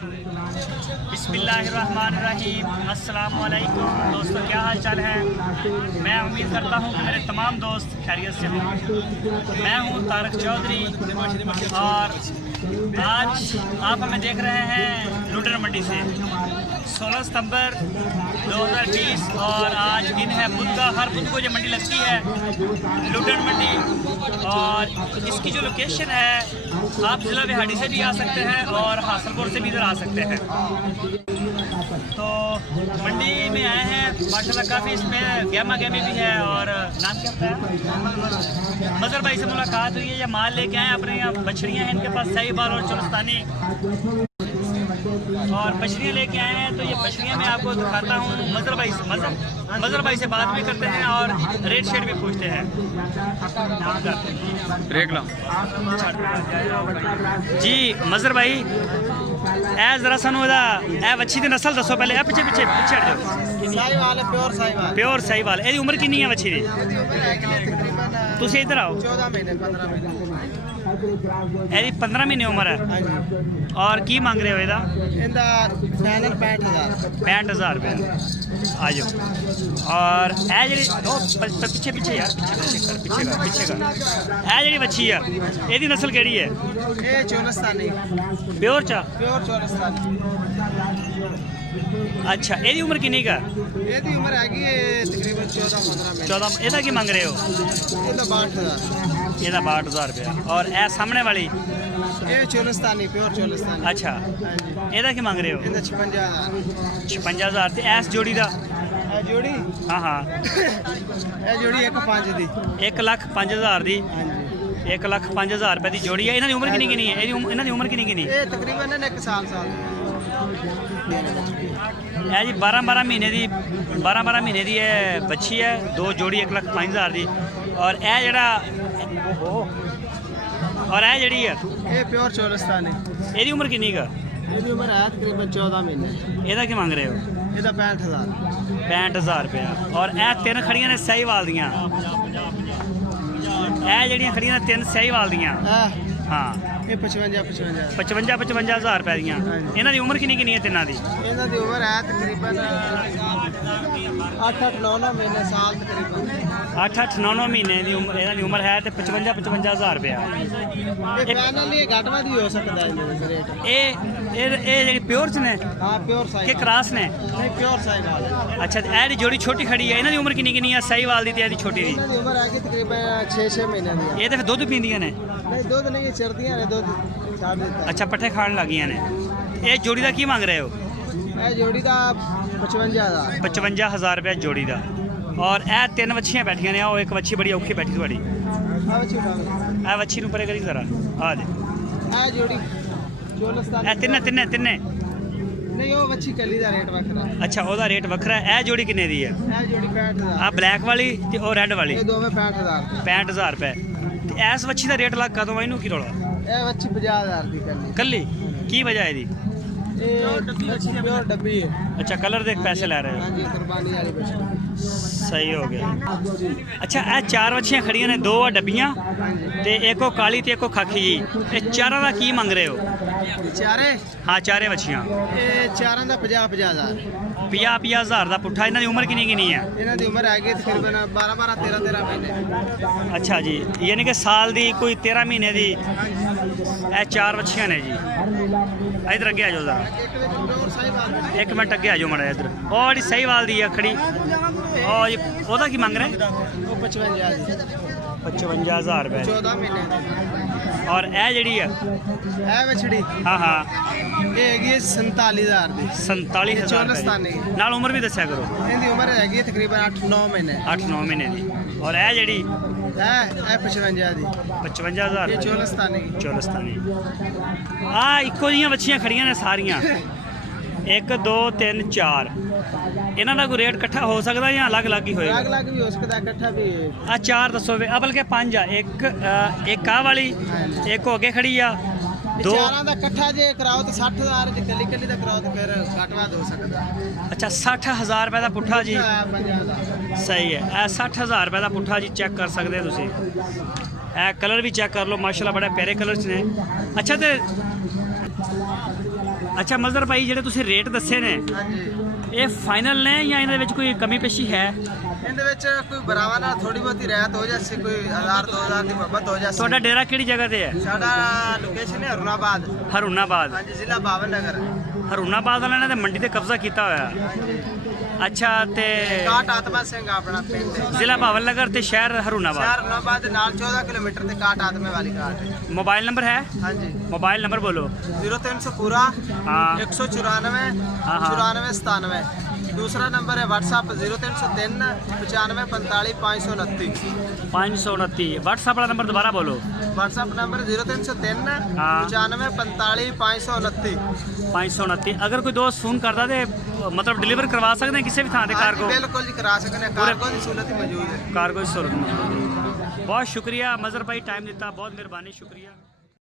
बिस्मिल्लाहिर्रहमानिर्रहीम। अस्सलामुअलैकुम दोस्तों, क्या हाल चाल है। मैं उम्मीद करता हूँ कि मेरे तमाम दोस्त खैरियत से हों। मैं हूँ तारक चौधरी और आज आप हमें देख रहे हैं लुटेन मंडी से। 16 सितंबर 2020 और आज दिन है बुध का। हर बुध को ये मंडी लगती है लुटेन मंडी, और इसकी जो लोकेशन है आप ज़िला बिहाड़ी से भी आ सकते हैं और हासलपुर से भी इधर आ सकते हैं। तो मंडी में आए हैं माशाल्लाह, काफ़ी इसमें गहमा गहमी भी है। और नाम क्या है? मज़हर भाई से मुलाकात हुई है। ये माल लेके आए अपने यहाँ। बछड़ियाँ हैं इनके पास, साहिवाल और चोलस्तानी, और बछड़ियाँ लेके आए हैं। तो ये बछड़ियाँ मैं आपको दिखाता हूँ। मज़हर भाई से बात भी करते हैं और रेट शेट भी पूछते हैं। रेट लो जी मज़हर भाई, ए जरा सानू ए वच्छी दी नस्ल दसो पहले। ए पिछे पिछे पिछे हट जाओ। साहिवाल है, प्योर साहिवाल। एदी उम्र कितनी है वच्छी दी? तुसी इधर आओ। 14 महीने 15 महीने। एदी 15 महीने उम्र है। और की मांग रहे हो एदा? इंदा फाइनल 65,000 रुपये। आ जाओ। और ए जी पिछे पिछे यार, पिछे कर। ए जी बच्ची है, एदी नस्ल केड़ी है? ये चोलस्तानी प्योर चा? प्योर चोलस्तानी। अच्छा, एदी उम्र कितनी का? ਇਹਦੀ ਉਮਰ ਹੈਗੀ ਹੈ ਤਕਰੀਬਨ 14-15 ਮਹੀਨੇ। 14। ਇਹਦਾ ਕੀ ਮੰਗ ਰਹੇ ਹੋ? ਇਹਦਾ 62,000। ਇਹਦਾ 62,000 रुपया। और ए सामने वाली? ਇਹ ਚੋਲਸਤਾਨੀ ਪਿਓਰ ਚੋਲਸਤਾਨੀ। अच्छा, ਹਾਂਜੀ। ਇਹਦਾ ਕੀ ਮੰਗ ਰਹੇ ਹੋ? ਇਹਦਾ 56,000। 56,000। ਤੇ ਐਸ ਜੋੜੀ ਦਾ? ਇਹ ਜੋੜੀ ਹਾਂ ਹਾਂ, ਇਹ ਜੋੜੀ 1.5 ਦੀ। 1,05,000 ਦੀ। ਹਾਂਜੀ। 1,05,000 रुपये की जोड़ी है। इन्हों की उम्र कितनी कितनी है? इन्हों की उम्र कितनी कितनी? ਇਹ ਤਕਰੀਬਨ 1 ਸਾਲ ਦੀ। है जी 12 महीने की 12 महीने की है बच्ची है। दो जोड़ी 1,05,000 की। और यह जड़ा और यह जड़ी है ਇਹ ਪਿਓਰ ਚੋਲਸਤਾਨੀ। ਇਹਦੀ उम्र कितनी का? ਇਹਦੀ ਉਮਰ ਹੈ ਤਕਰੀਬਨ 14 ਮਹੀਨੇ। ਇਹਦਾ ਕੀ ਮੰਗ ਰਹੇ ਹੋ? ਇਹਦਾ 65,000। 65,000 रुपया। और यह तीन खड़ियां ने साहिवाल दियां। ਇਹ ਜਿਹੜੀਆਂ ਖੜੀਆਂ ਨੇ ਤਿੰਨ ਸਾਹੀਵਾਲ ਦੀਆਂ। ਹਾਂ, ਇਹ 55,000 55,000 रुपए ਦੀਆਂ। ਇਹਨਾਂ ਦੀ ਉਮਰ ਕਿੰਨੀ ਕਿੰਨੀ ਹੈ ਤਿੰਨਾਂ ਦੀ? ਇਹਨਾਂ ਦੀ ਉਮਰ ਹੈ ਤਕਰੀਬਨ 8-9 ਮਹੀਨੇ ਸਾਲ ਤਕਰੀਬਨ। 8-9 ਮਹੀਨੇ ਦੀ ਉਮਰ ਇਹਨਾਂ ਦੀ ਉਮਰ ਹੈ ਤੇ 55,000 ਰੁਪਏ। ਇਹ ਫਾਈਨਲੀ ਘੱਟ ਵੱਧ ਹੀ ਹੋ ਸਕਦਾ ਹੈ ਰੇਟ। ਇਹ ਜਿਹੜੀ ਪਿਓਰ ਚ ਨੇ ਹਾਂ ਪਿਓਰ ਸਾਈਜ਼ ਕਿ ਕ੍ਰਾਸ ਨੇ? ਨਹੀਂ ਪਿਓਰ ਸਾਈਜ਼ ਵਾਲੇ। ਅੱਛਾ, ਤੇ ਇਹ ਜਿਹੜੀ ਜੋੜੀ ਛੋਟੀ ਖੜੀ ਹੈ ਇਹਨਾਂ ਦੀ ਉਮਰ ਕਿੰਨੀ ਕਿੰਨੀ ਹੈ ਸਾਹੀਵਾਲ ਦੀ ਤੇ ਇਹਦੀ ਛੋਟੀ ਦੀ? ਇਹਨਾਂ ਦੀ ਉਮਰ ਹੈਗੀ ਤਕਰੀਬਨ 6 ਮਹੀਨੇ ਦੀ। ਇਹ ਤਾਂ ਫਿਰ ਦੁੱਧ ਪੀਂਦੀਆਂ ਨੇ? ਨਹੀਂ ਦੁੱਧ ਨਹੀਂ, ਇਹ ਚਰਦੀਆਂ ਨੇ ਦੁੱਧ ਛੱਡ ਦਿੱਤਾ। ਅੱਛਾ, ਪੱਠੇ ਖਾਣ ਲੱਗੀਆਂ ਨੇ। ਇਹ ਜੋੜੀ ਦਾ ਕੀ ਮੰਗ ਰਹੇ ਹੋ? ਇਹ ਜੋੜੀ ਦਾ 55,000। 55,000 रुपये जोड़ी का। और यह तीन वच्छियाँ बैठिया ने। एक वच्छी बड़ी औखी बैठी थोड़ी। ए वच्छी नूं परे करी जरा। आ दे ਇਹ ਜੋੜੀ ਚੋਲਸਤਾਨੀ। ए तिन्ने ਨਹੀਂ ਉਹ ਵੱਛੀ ਕੱਲੀ ਦਾ ਰੇਟ ਵੱਖਰਾ। अच्छा, ਉਹਦਾ रेट ਵੱਖਰਾ है। ए जोड़ी किन्ने दी है? ਇਹ ਜੋੜੀ 65,000। आ ब्लैक वाली ते और रेड वाली? ਇਹ ਦੋਵੇਂ 65,000। 65,000 रुपये। ते इस वच्छी का रेट लग कदों? इनू की रौला? ਇਹ ਵੱਛੀ 50,000 ਦੀ ਕੱਲੀ। कल्ली की वजह है? ਇਹ ਵੱਛੀ ਪਿਓਰ ਡੱਬੀ ਹੈ। अच्छा, कलर देख पैसे लै रहे हो? ਹਾਂਜੀ ਕੁਰਬਾਨੀ ਵਾਲੀ ਵੱਛੀ। सही हो गया। अच्छा, ਇਹ ਚਾਰ ਵੱਛੀਆਂ ਖੜੀਆਂ ਨੇ। ਦੋ ਆ ਡੱਬੀਆਂ ਤੇ ਇੱਕ ਉਹ ਕਾਲੀ ਤੇ ਇੱਕ ਉਹ ਖਾਕੀ ਜੀ। ਇਹ ਚਾਰਾਂ ਦਾ ਕੀ ਮੰਗ ਰਹੇ ਹੋ? ਚਾਰੇ ਹਾਂ, ਚਾਰੇ ਵੱਛੀਆਂ। ਇਹ ਚਾਰਾਂ ਦਾ 50,000। 50,000 ਦਾ ਪੁੱਠਾ। ਇਹਨਾਂ ਦੀ ਉਮਰ ਕਿੰਨੀ ਕਿੰਨੀ ਹੈ? ਇਹਨਾਂ ਦੀ ਉਮਰ ਹੈਗੀ ਤਕਰੀਬਨ 12 13 ਮਹੀਨੇ। अच्छा जी, यानी कि साल दी कोई 13 महीने दी। ਇਹ ਚਾਰ ਵੱਛੀਆਂ ਨੇ ਜੀ। इधर अगे आ जाओ जरा। एक मिनट अगे आ जाओ माड़ा इधर। और जी साहीवाल दी है खड़ी। और ओदा की मंग रहे? ਉਹ 55,000 ਦੀ। 55,000 रुपये। 14 ਮਹੀਨੇ ਦੀ। और ए जड़ी है ਇਹ ਵੱਛੜੀ हाँ हाँ ਇਹ ਹੈਗੀ 47,000 ਦੀ। 47,000 ਚੋਲਸਤਾਨੀ। नाल उम्र भी दस्या करो। ਇਹਦੀ ਉਮਰ ਹੈਗੀ ਤਕਰੀਬਨ 8-9 ਮਹੀਨੇ। 8-9 महीने दी। और ए जड़ी ਇਹ 55,000 ਦੀ। 55,000 ਇਹ ਚੋਲਸਤਾਨੀ। चोलस्तानी। आ इको जियां बच्चियां खड़ियां ने सारियां। 1 2 3 4। इन्हां दा कोई रेट इकट्ठा हो सकदा या अलग अलग ही होएगा? अलग भी हो सकता है, इकट्ठा भी। आ 4 दसो वे। बल्कि 5 आ। एक आ वाली, एक हो अगे खड़ी आ। दो ਚਾਰਾਂ ਦਾ ਇਕੱਠਾ ਜੇ ਕਰਾਓ ਤਾਂ 60,000, ਜੇ ਕੱਲੀ ਕੱਲੀ ਦਾ ਕਰਾਓ ਤਾਂ ਫਿਰ ਘੱਟ ਵੱਧ ਹੋ ਸਕਦਾ। अच्छा, 60,000 रुपये का पुट्ठा जी। 50,000। सही है। 60,000 रुपये का पुट्ठा जी चेक कर सकते हो तुसी। कलर भी चेक कर लो, माशाल्लाह बड़े प्यारे कलर ने। अच्छा, तो ਅੱਛਾ ਮਜ਼ਰ ਭਾਈ, ਜਿਹੜੇ ਤੁਸੀਂ ਰੇਟ ਦੱਸੇ ਨੇ ਹਾਂਜੀ, ਇਹ ਫਾਈਨਲ ਨੇ ਜਾਂ ਇਹਨਾਂ ਦੇ ਵਿੱਚ ਕੋਈ ਕਮੀ ਪੇਸ਼ੀ ਹੈ? ਇਹਦੇ ਵਿੱਚ ਕੋਈ ਬਰਾਵਾ ਨਾਲ ਥੋੜੀ ਬਹੁਤੀ ਰਿਆਇਤ ਹੋ ਜਾਸੀ, ਕੋਈ 1000 2000 ਦੀ ਮੁਹੱਬਤ ਹੋ ਜਾਸੀ। ਤੁਹਾਡਾ ਡੇਰਾ ਕਿਹੜੀ ਜਗ੍ਹਾ ਤੇ ਹੈ? ਸਾਡਾ ਲੋਕੇਸ਼ਨ ਹੈ ਹਰੁਣਾਬਾਦ। ਹਰੁਣਾਬਾਦ। ਹਾਂਜੀ, ਜ਼ਿਲ੍ਹਾ ਬਾਵਨ ਨਗਰ। ਹਰੁਣਾਬਾਦ ਵਾਲਿਆਂ ਨੇ ਤਾਂ ਮੰਡੀ ਤੇ ਕਬਜ਼ਾ ਕੀਤਾ ਹੋਇਆ। ਹਾਂਜੀ, ਅੱਛਾ, ਤੇ ਕਾਟ ਆਤਮਾ ਸਿੰਘ ਆਪਣਾ ਪਿੰਡ ਹੈ। ਜ਼ਿਲ੍ਹਾ ਭਾਵਲ ਨਗਰ ਤੇ ਸ਼ਹਿਰ ਹਰੁਣਾਬਾਦ। ਸ਼ਹਿਰ ਹਰੁਣਾਬਾਦ ਦੇ ਨਾਲ 14 ਕਿਲੋਮੀਟਰ ਤੇ ਕਾਟ ਆਤਮੇ ਵਾਲੀ ਕਾਟ ਹੈ। ਮੋਬਾਈਲ ਨੰਬਰ ਹੈ? ਹਾਂਜੀ, ਮੋਬਾਈਲ ਨੰਬਰ ਬੋਲੋ। 0300 पूरा हाँ 194 हाँ, हाँ। 94 97। दूसरा नंबर है व्हाट्सअप 0303 95 45 529। 529। व्हाट्सएप वाला नंबर दोबारा बोलो। व्हाट्सअप नंबर 0303 हाँ। 95 45 529। 529। अगर कोई दोस्त फोन करता तो मतलब डिलीवर करवा सकते हैं किसी भी थां ते हाँ कार जी, को? बिल्कुल जी करा सकते हैं। कार्गो की सहूलत ही मौजूद है। कार को सूरत में। बहुत शुक्रिया मजर भाई, टाइम देता, बहुत मेहरबानी, शुक्रिया।